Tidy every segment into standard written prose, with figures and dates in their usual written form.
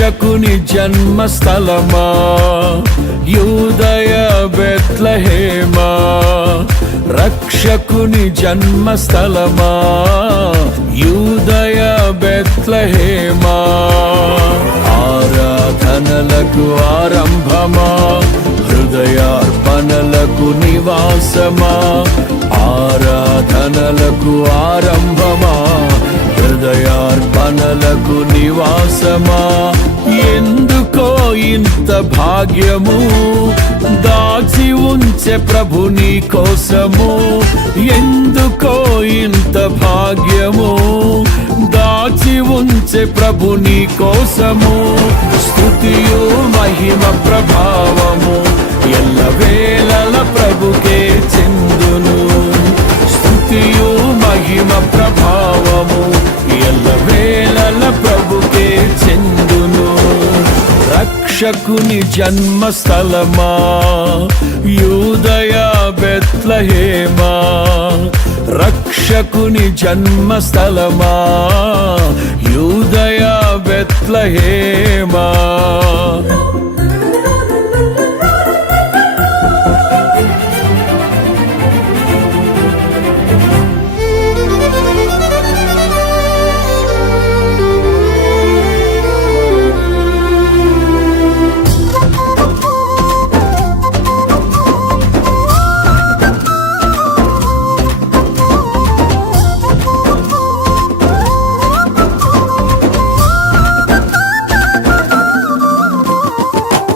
రక్షకుని జన్మస్థలమా యూదయ బెత్లెహేమా, రక్షకుని జన్మస్థలమా యూదయ బెత్లెహేమా. ఆరాధనలకు ఆరంభమా, హృదయార్పణలకు నివాసమా, ఆరాధనలకు ఆరంభమా, హృదయార్పణలకు నివాసమా. ఎందుకో ఇంత భాగ్యము దాచి ఉంచే ప్రభు నీ కోసము, ఎందుకో ఇంత భాగ్యము దాచి ఉంచే ప్రభు నీ కోసము. స్తుతియు మహిమ ప్రభావము ఎల్లవేళల ప్రభుకే చెందును, స్తుతియు మహిమ ప్రభావము ఎల్లవేళల ప్రభుకే చెందును. రక్షకుని జన్మస్థలమా యూదయ బెత్లెహేమా, రక్షకుని జన్మస్థలమా యూదయ బెత్లెహేమా.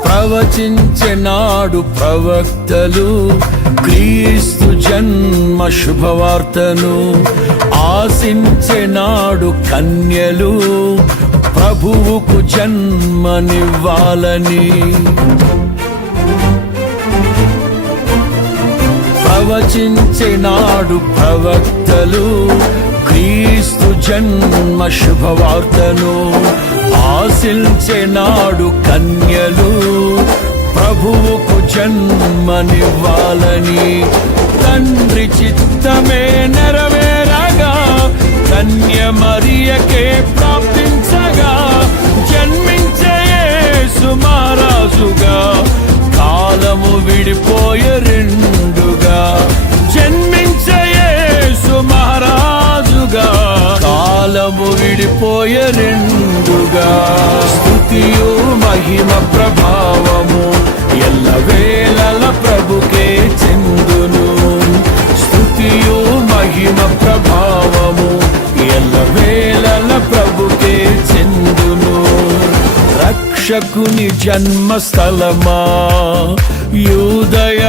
ప్రవచించెనాడు ప్రవక్తలు క్రీస్తు జన్మ శుభవార్తను, ఆశించెనాడు కన్యలు ప్రభువుకు జన్మనివ్వాలని. ప్రవచించెనాడు ప్రవక్తలు క్రీస్తు జన్మ శుభవార్తను, ఆశించెనాడు కన్యలు ప్రభువుకు జన్మనివ్వాలని. తండ్రి చిత్తమే నెరవేరగా కన్య మరియకే ప్రాప్తించగా, జన్మించే యేసు మహారాజుగా కాలము విడిపోయే రెండుగా, జన్మించే యేసు మహారాజుగా కాలము విడిపోయే రెండుగా. స్తుతియు మహిమ ప్రభావము ఎల్లవేళల ప్రభుకే చెందును, స్తుతియు మహిమ ప్రభావము ఎల్లవేళల ప్రభుకే చెందును. రక్షకుని జన్మస్థలమా యూదయ